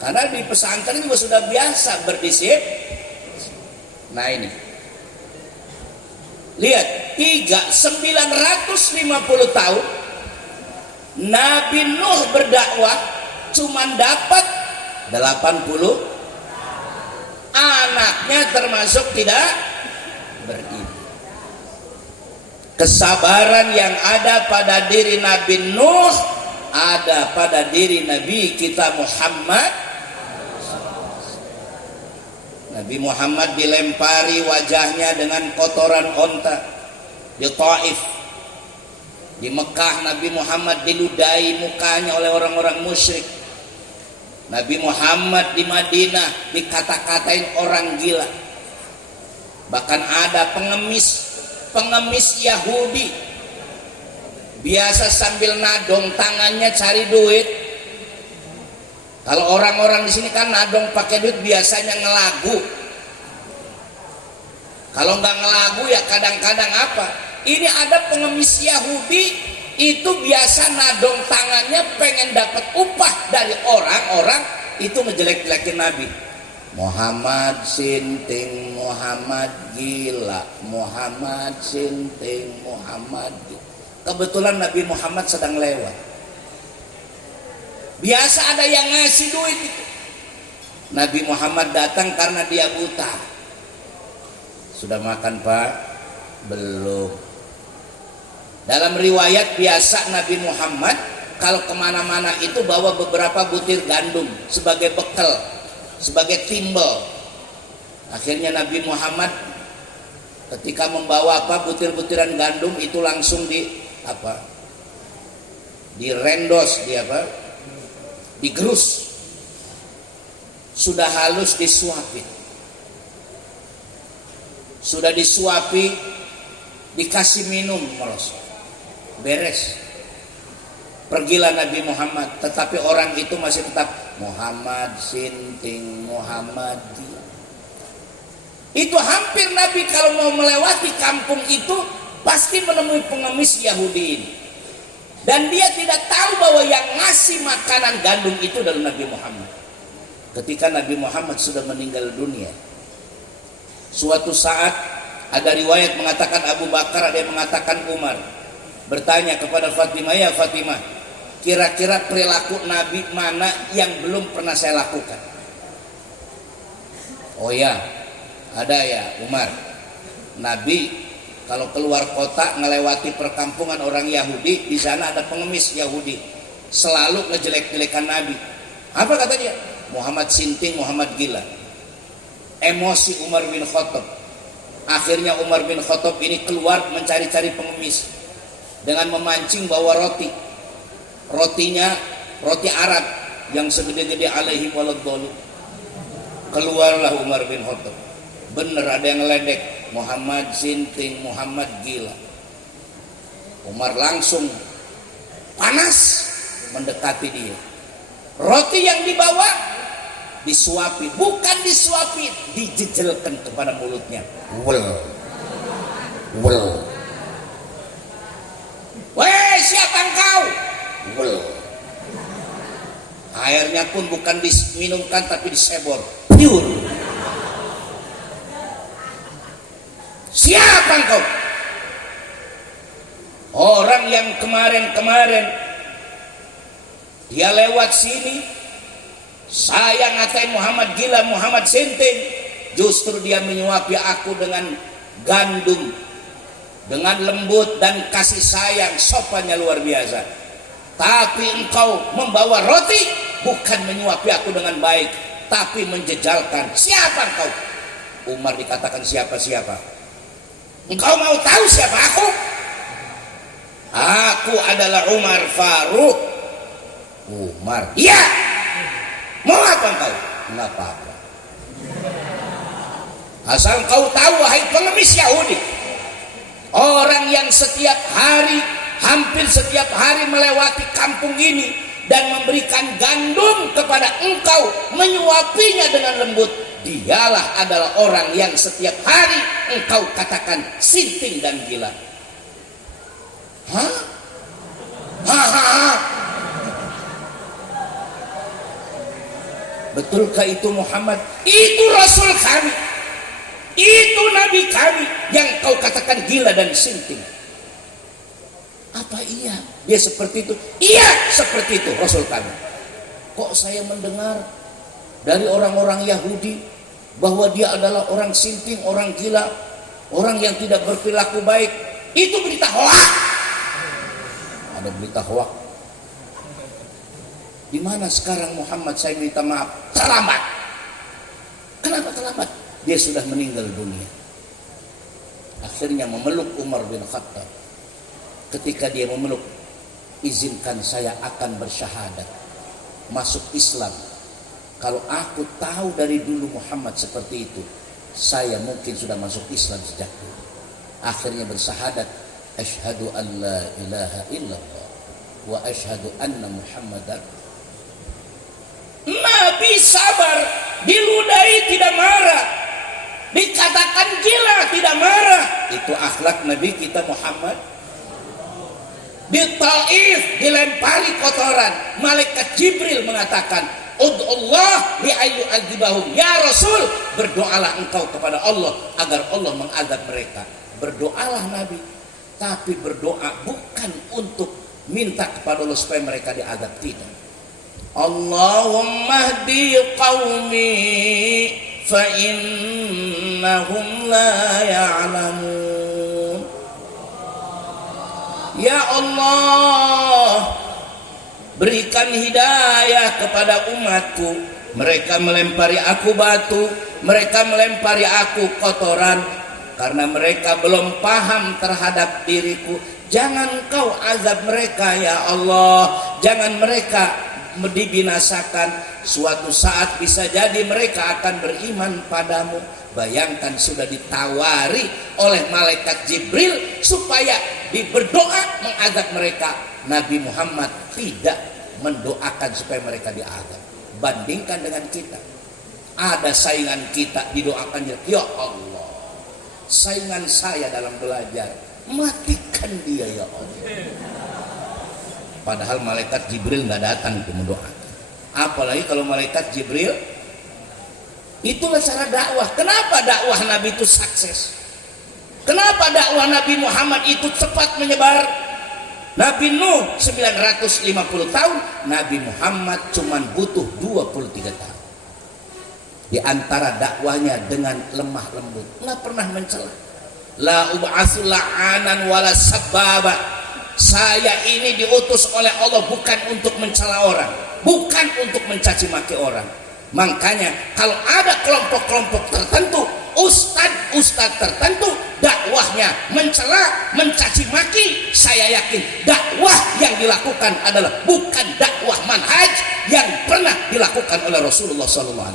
karena di pesantren juga sudah biasa berdisiplin. Nah ini lihat 950 tahun Nabi Nuh berdakwah cuman dapat 80, anaknya termasuk tidak beriman. Kesabaran yang ada pada diri Nabi Nuh ada pada diri Nabi kita Muhammad. Nabi Muhammad dilempari wajahnya dengan kotoran onta di Taif. Di Mekah Nabi Muhammad diludahi mukanya oleh orang-orang musyrik. Nabi Muhammad di Madinah dikata-katain orang gila. Bahkan ada pengemis Yahudi biasa sambil nadong tangannya cari duit. Kalau orang-orang di sini kan nadong pakai duit biasanya ngelagu. Kalau nggak ngelagu ya kadang-kadang apa? Ini ada pengemis Yahudi itu biasa nadong tangannya pengen dapat upah dari orang-orang itu ngejelek-jelekin Nabi. Muhammad sinting, Muhammad gila, Muhammad sinting, Muhammad gila. Kebetulan Nabi Muhammad sedang lewat. Biasa ada yang ngasih duit itu. Nabi Muhammad datang karena dia buta. Sudah makan Pak? Belum. Dalam riwayat biasa Nabi Muhammad kalau kemana-mana itu bawa beberapa butir gandum sebagai bekal, sebagai timbal. Akhirnya Nabi Muhammad ketika membawa butir-butiran gandum itu langsung direndos, digerus, sudah halus disuapi, sudah disuapi, dikasih minum merosot, beres. Pergilah Nabi Muhammad, tetapi orang itu masih tetap Muhammad sinting, Muhammad. Itu hampir Nabi kalau mau melewati kampung itu pasti menemui pengemis Yahudi ini. Dan dia tidak tahu bahwa yang ngasih makanan gandum itu adalah Nabi Muhammad. Ketika Nabi Muhammad sudah meninggal dunia, suatu saat ada riwayat mengatakan Abu Bakar, ada yang mengatakan Umar, bertanya kepada Fatimah, ya Fatimah, kira-kira perilaku Nabi mana yang belum pernah saya lakukan? Oh ya, ada ya Umar, Nabi kalau keluar kota ngelewati perkampungan orang Yahudi, di sana ada pengemis Yahudi, selalu ngejelek-jelekan Nabi. Apa kata dia? Muhammad sinting, Muhammad gila. Emosi Umar bin Khattab. Akhirnya Umar bin Khattab ini keluar mencari-cari pengemis dengan memancing bawa rotinya roti Arab yang segede-gede alaihi waladhdallin. Keluarlah Umar bin Khattab. Bener ada yang ngeledek Muhammad sinting, Muhammad gila. Umar langsung panas mendekati dia. Roti yang dibawa disuapi, bukan disuapi, dijejelkan kepada mulutnya. Wel. Weh, siapa engkau? Wel. Airnya pun bukan diminumkan tapi disebor. Pure. Siapa engkau? Orang yang kemarin dia lewat sini, saya ngatain Muhammad gila, Muhammad sinting, justru dia menyuapi aku dengan gandum dengan lembut dan kasih sayang, sopannya luar biasa. Tapi engkau membawa roti, bukan menyuapi aku dengan baik, tapi menjejalkan. Siapa engkau? Umar dikatakan siapa-siapa. Engkau mau tahu siapa aku? Aku adalah Umar Faruk. Umar, iya. Mau apa engkau? Enggak apa-apa. Asal engkau tahu, wahai pengemis Yahudi, orang yang setiap hari, hampir setiap hari melewati kampung ini dan memberikan gandum kepada engkau, menyuapinya dengan lembut, dialah adalah orang yang setiap hari engkau katakan sinting dan gila. Hah? Hahaha. Betulkah itu Muhammad? Itu Rasul kami, itu Nabi kami yang kau katakan gila dan sinting. Apa iya dia seperti itu? Iya, seperti itu Rasul kami. Kok saya mendengar dari orang-orang Yahudi bahwa dia adalah orang sinting, orang gila, orang yang tidak berperilaku baik? Itu berita hoak. Ada berita hoak. Di mana sekarang Muhammad, saya minta maaf, terlambat. Kenapa terlambat? Dia sudah meninggal dunia. Akhirnya memeluk Umar bin Khattab. Ketika dia memeluk, izinkan saya akan bersyahadat, masuk Islam. Kalau aku tahu dari dulu Muhammad seperti itu, saya mungkin sudah masuk Islam sejak dulu. Akhirnya bersyahadat, asyhadu an la ilaha illallah wa asyhadu anna Muhammadan. Nabi sabar, diludahi tidak marah, dikatakan gila tidak marah. Itu akhlak Nabi kita Muhammad. Di Taif dilempari kotoran, malaikat Jibril mengatakan, ud'ullah li'ayyu adzibahum. Ya Rasul, berdoalah engkau kepada Allah agar Allah mengadab mereka. Berdoalah Nabi, tapi berdoa bukan untuk minta kepada Allah supaya mereka diadab, tidak. Allahumma hdi qaumi fa innahum la ya'lamun. Ya Allah, berikan hidayah kepada umatku. Mereka melempari aku batu, mereka melempari aku kotoran, karena mereka belum paham terhadap diriku. Jangan kau azab mereka ya Allah, jangan mereka dibinasakan. Suatu saat bisa jadi mereka akan beriman padamu. Bayangkan sudah ditawari oleh malaikat Jibril supaya berdoa mengazab mereka. Nabi Muhammad tidak mendoakan supaya mereka diazab. Bandingkan dengan kita, ada saingan kita didoakan, ya Allah, saingan saya dalam belajar, matikan dia ya Allah. Padahal malaikat Jibril nggak datang untuk mendoakan. Apalagi kalau malaikat Jibril. Itulah cara dakwah. Kenapa dakwah Nabi itu sukses? Kenapa dakwah Nabi Muhammad itu cepat menyebar? Nabi Nuh 950 tahun, Nabi Muhammad cuma butuh 23 tahun. Di antara dakwahnya dengan lemah lembut, nggak pernah mencela. La ub'atsu la'anan wala sababa. Saya ini diutus oleh Allah bukan untuk mencela orang, bukan untuk mencaci maki orang. Makanya kalau ada kelompok-kelompok tertentu, ustadz tertentu dakwahnya mencela, mencaci maki, saya yakin dakwah yang dilakukan adalah bukan dakwah manhaj yang pernah dilakukan oleh Rasulullah SAW.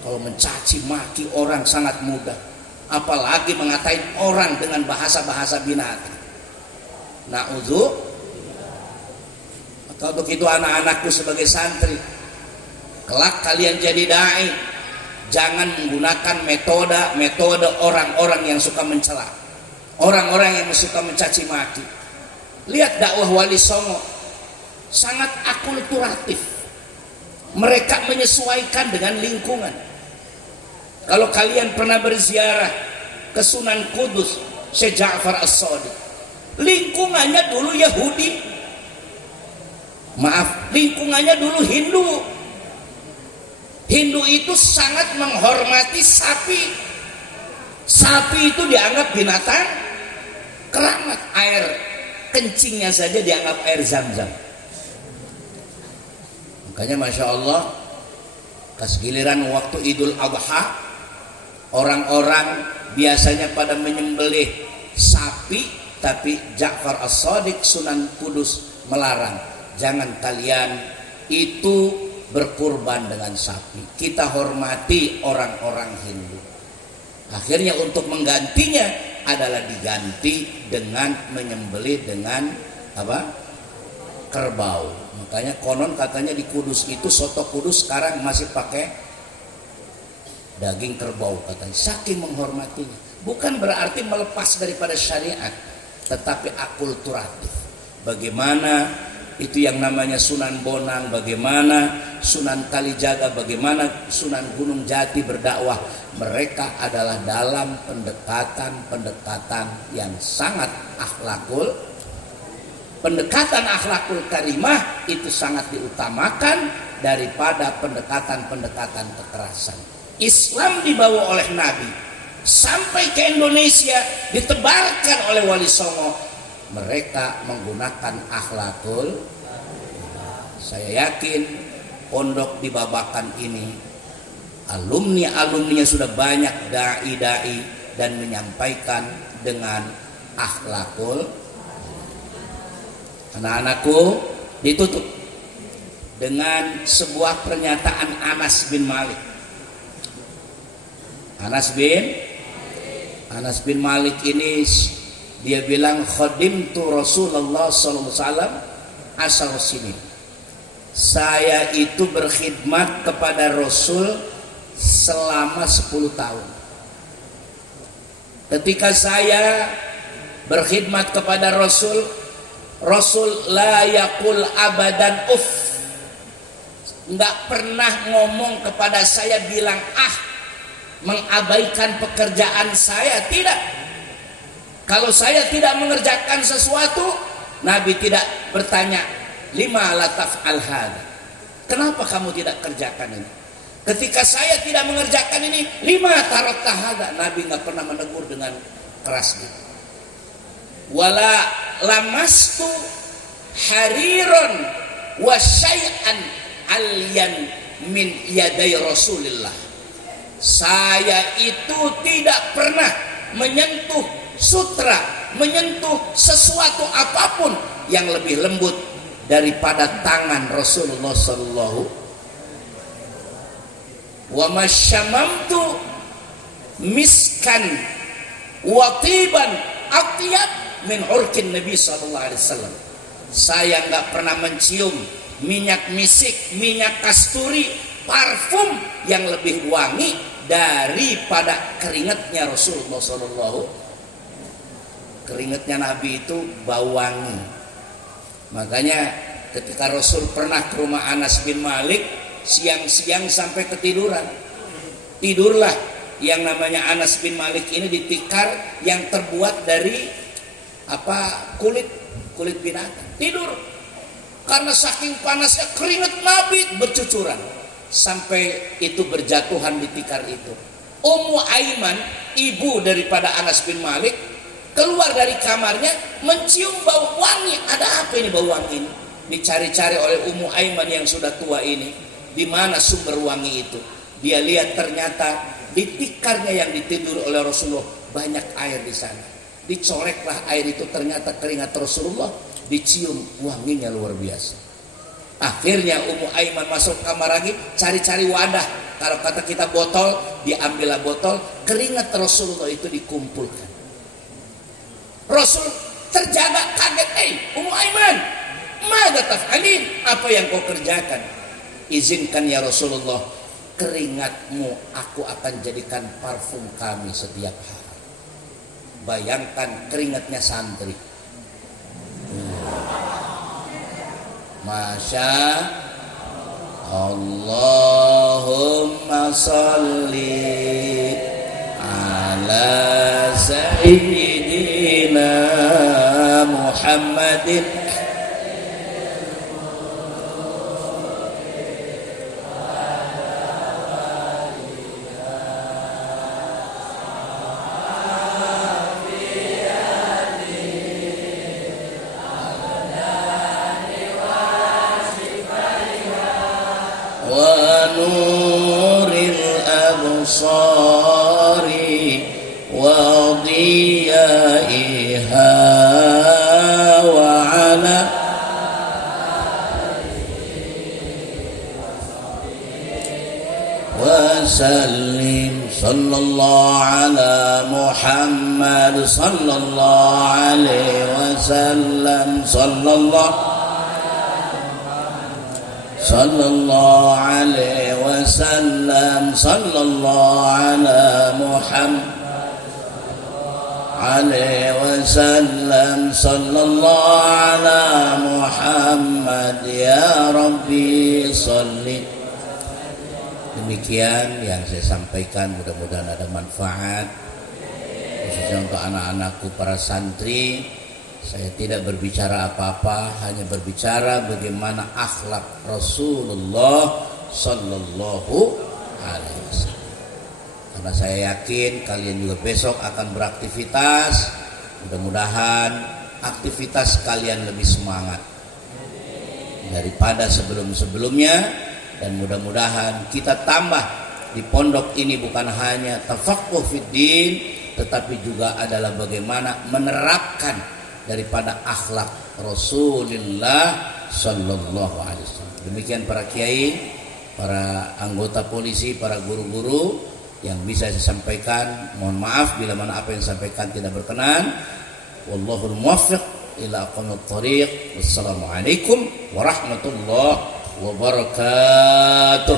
Kalau mencaci maki orang sangat mudah, apalagi mengatain orang dengan bahasa-bahasa binatang. Na'udzu. Maka untuk itu anak-anakku sebagai santri, kelak kalian jadi dai, jangan menggunakan metode orang-orang yang suka mencela, orang-orang yang suka mencaci maki. Lihat dakwah Wali Songo, sangat akulturatif. Mereka menyesuaikan dengan lingkungan. Kalau kalian pernah berziarah ke Sunan Kudus, Syekh Ja'far As-Shadiq, lingkungannya dulu Yahudi. Maaf, lingkungannya dulu Hindu. Hindu itu sangat menghormati sapi. Sapi itu dianggap binatang keramat, air kencingnya saja dianggap air zam-zam. Makanya Masya Allah, pas giliran waktu Idul Adha, orang-orang biasanya pada menyembelih sapi, tapi Ja'far As-Shadiq Sunan Kudus melarang, jangan kalian itu berkurban dengan sapi, kita hormati orang-orang Hindu. Akhirnya untuk menggantinya adalah diganti dengan menyembelih dengan apa? Kerbau. Makanya konon katanya di Kudus itu, soto Kudus sekarang masih pakai daging kerbau katanya, saking menghormatinya. Bukan berarti melepas daripada syariat, tetapi akulturatif. Bagaimana itu yang namanya Sunan Bonang, bagaimana Sunan Kalijaga, bagaimana Sunan Gunung Jati berdakwah, mereka adalah dalam pendekatan yang sangat akhlakul. Pendekatan akhlakul karimah itu sangat diutamakan daripada pendekatan kekerasan. Islam dibawa oleh Nabi sampai ke Indonesia, ditebarkan oleh Wali Songo. Mereka menggunakan akhlakul. Saya yakin pondok di Babakan ini alumni-alumninya sudah banyak dai-dai dan menyampaikan dengan akhlakul. Anak-anakku, ditutup dengan sebuah pernyataan Anas bin Malik. Anas bin Malik ini dia bilang, khadimtu Rasulullah sallallahu alaihi wasallam asar sinin. Saya itu berkhidmat kepada Rasul selama 10 tahun. Ketika saya berkhidmat kepada Rasul la yaqul abadan enggak pernah ngomong kepada saya bilang mengabaikan pekerjaan saya, tidak. Kalau saya tidak mengerjakan sesuatu, Nabi tidak bertanya, lima la taf'al hadza, kenapa kamu tidak kerjakan ini? Ketika saya tidak mengerjakan ini, lima tarakta hadza, Nabi enggak pernah menegur dengan keras gitu. Wala lamastu hariron wa syai'an alyan min yaday Rasulillah. Saya itu tidak pernah menyentuh sutra, menyentuh sesuatu apapun yang lebih lembut daripada tangan Rasulullah sallallahu. Wa masyamamtu miskan wa tiban atyab min urkin Nabi sallallahu alaihi wasallam. Saya nggak pernah mencium minyak misik, minyak kasturi, parfum yang lebih wangi daripada keringatnya Rasulullah sallallahu. Keringatnya Nabi itu bau wangi. Makanya ketika Rasul pernah ke rumah Anas bin Malik, siang-siang sampai ketiduran. Tidurlah yang namanya Anas bin Malik ini di tikar yang terbuat dari kulit binatang. Tidur karena saking panasnya, keringat Nabi bercucuran sampai itu berjatuhan di tikar itu. Ummu Aiman, ibu daripada Anas bin Malik, keluar dari kamarnya mencium bau wangi. Ada apa ini bau wangi ini? Dicari-cari oleh Ummu Aiman yang sudah tua ini, di mana sumber wangi itu. Dia lihat ternyata di tikarnya yang ditidur oleh Rasulullah banyak air di sana. Dicoreklah air itu, ternyata keringat Rasulullah, dicium wanginya luar biasa. Akhirnya Ummu Aiman masuk kamar lagi, cari-cari wadah. Kalau kata kita botol, diambillah botol, keringat Rasulullah itu dikumpulkan. Rasul terjaga, kaget, Ummu Aiman, mada taf'alin, apa yang kau kerjakan? Izinkan ya Rasulullah, keringatmu aku akan jadikan parfum kami setiap hari. Bayangkan keringatnya santri. Masya Allahumma salli ala sayyidina Muhammadin. الأبصار وضيائها وعلى وسلم صلى الله على محمد صلى الله عليه وسلم صلى الله عليه وسلم صلى الله على محمد عليه وسلم صلى الله على محمد يا ربي صلِّ. Demikian yang saya sampaikan, mudah-mudahan ada manfaat khususnya untuk anak-anakku para santri. Saya tidak berbicara apa-apa, hanya berbicara bagaimana akhlak Rasulullah Sallallahu Alaihi Wasallam. Karena saya yakin kalian juga besok akan beraktivitas. Mudah-mudahan aktivitas kalian lebih semangat daripada sebelum-sebelumnya. Dan mudah-mudahan kita tambah di pondok ini bukan hanya tafaqquh fiddin, tetapi juga adalah bagaimana menerapkan daripada akhlak Rasulullah Sallallahu Alaihi Wasallam. Demikian para kiai, para anggota polisi, para guru-guru yang bisa saya sampaikan. Mohon maaf bila mana apa yang saya sampaikan tidak berkenan. Wallahul muwaffiq ila aqwamit thariq. Wassalamualaikum warahmatullahi wabarakatuh.